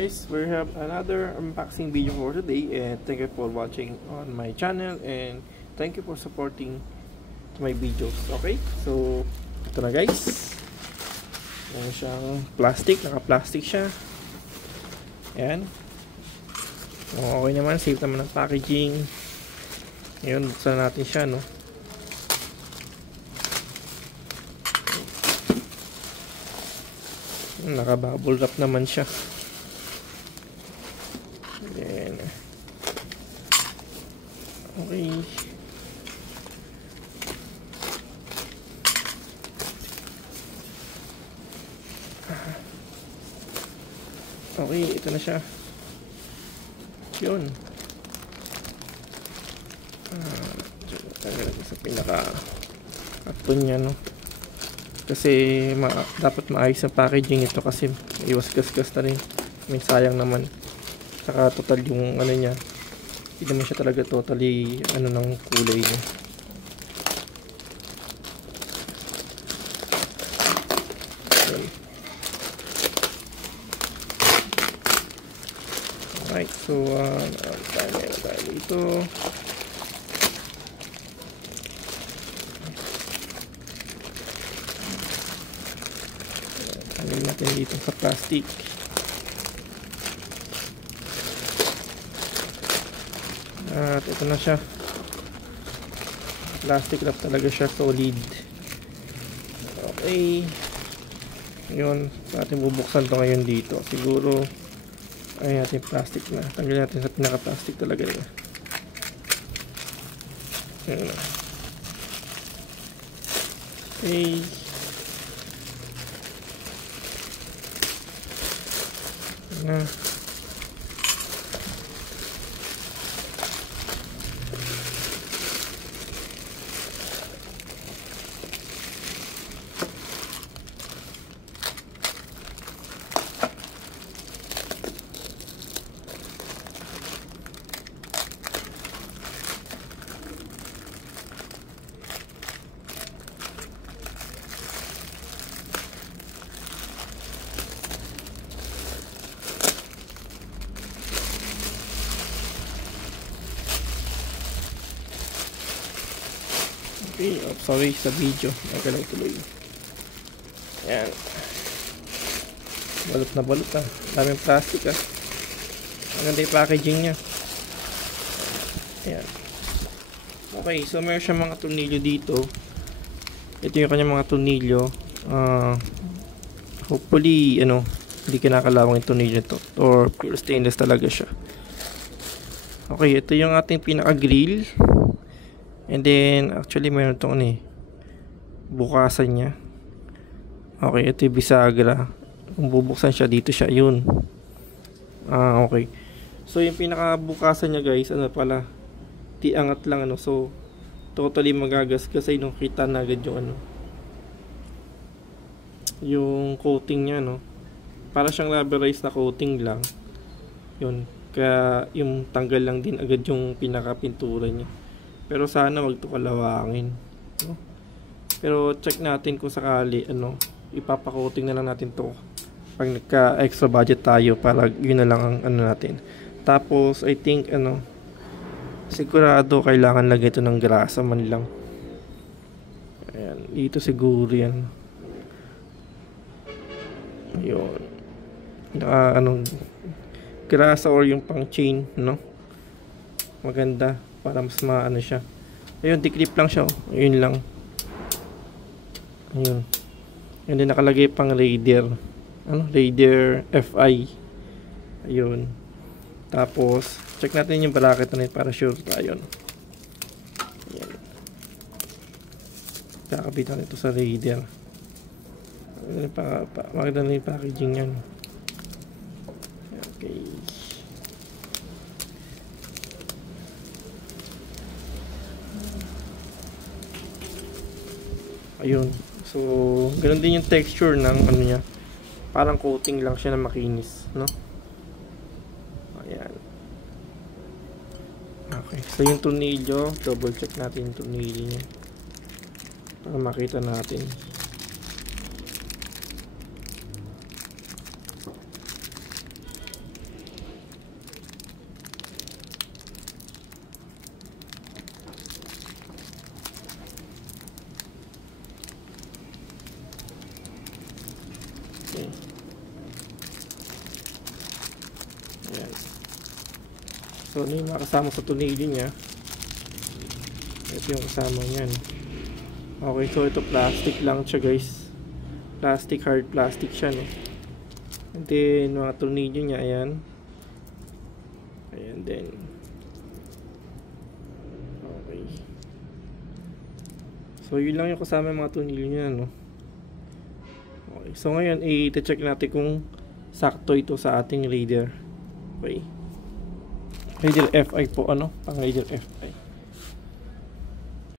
Guys, we have another unboxing video for today, and thank you for watching on my channel, and thank you for supporting my videos. Okay, so ito na guys, meron siyang plastic, naka-plastic siya. Ayan, okay naman, safe naman ang packaging. Ngayon, buksan natin siya, no. Naka-bubble wrap naman siya. Ayan. Okay. Okay, ito na siya. Yun. Tanggalin ko sa pinaka-karton niya, no. Kasi dapat maayos ang packaging ito kasi iwas gas-gas na rin. May sayang naman. Saka total yung ano niya, hindi naman siya talaga totally ano ng kulay niya. Alright, so tayo dito. Tanggalin natin dito sa plastic. At ito na siya. Plastic wrap talaga siya, solid. Okay. Ngayon, natin bubuksan to ngayon dito. Siguro, ay natin plastic na. Tanggalin natin sa pinaka-plastic talaga nila. Ayan na. Okay. Ayan na. Okay, oh, sorry sa video, nagalaw tuloy. Ayan, balot na balot ah, daming plastic ah. Ang ganda yung packaging nya. Ayan. Okay, so meron siya mga tornilyo dito. Ito yung kanyang mga tornilyo. Hopefully ano, hindi kinakalawang yung tornilyo to, or pure stainless talaga siya. Okay, ito yung ating pinaka grill. And then, actually, mayroon itong bukasan niya. Okay, ito yung bisagra. Kung bubuksan siya, dito siya. Yun. Okay. So, yung pinakabukasan niya, guys, ano pala, tiangat lang, ano. So, totally magagasgas. Kasi, no, kita na agad yung, yung coating niya, no. Para siyang rubberized na coating lang. Yun. Kaya, yung tanggal lang din agad yung pinakapintura niya. Pero sana wag to kalawangin, no? Pero check natin kung sakali ipapa-coating na lang natin to pag nagka-extra budget tayo, para yun na lang ang natin. Tapos I think sigurado kailangan lagay ito ng grasa man lang. Ayan, dito siguro yan. Ayun. Grasa or yung pang chain, no? Maganda. Para mas maano siya. Ayun, declip lang siya. Ayun lang. Ayun. And then nakalagay pang Raider. Raider FI. Ayun. Tapos, check natin yung bracket na yun para sure tayo. Ayun. Kakapitan ito sa Raider. Maganda na yung packaging yan. Okay. Ayun. So, ganoon din yung texture ng niya. Parang coating lang siya na makinis, no? Ayan. Okay. So, yung tornilyo, double check natin yung tornilyo niya para makita natin. So, ano yung mga kasama sa tornilyo niya? Ito yung kasama niyan. Okay, so ito plastic lang siya guys. Plastic, hard plastic siya, no? And then, mga tornilyo niya, ayan. Ayan din. Okay. So, yun lang yung kasama yung mga tornilyo niya, no? Okay, so ngayon, i-check natin kung sakto ito sa ating Raider. Okay. Raider FI po, ano? Pang Raider FI.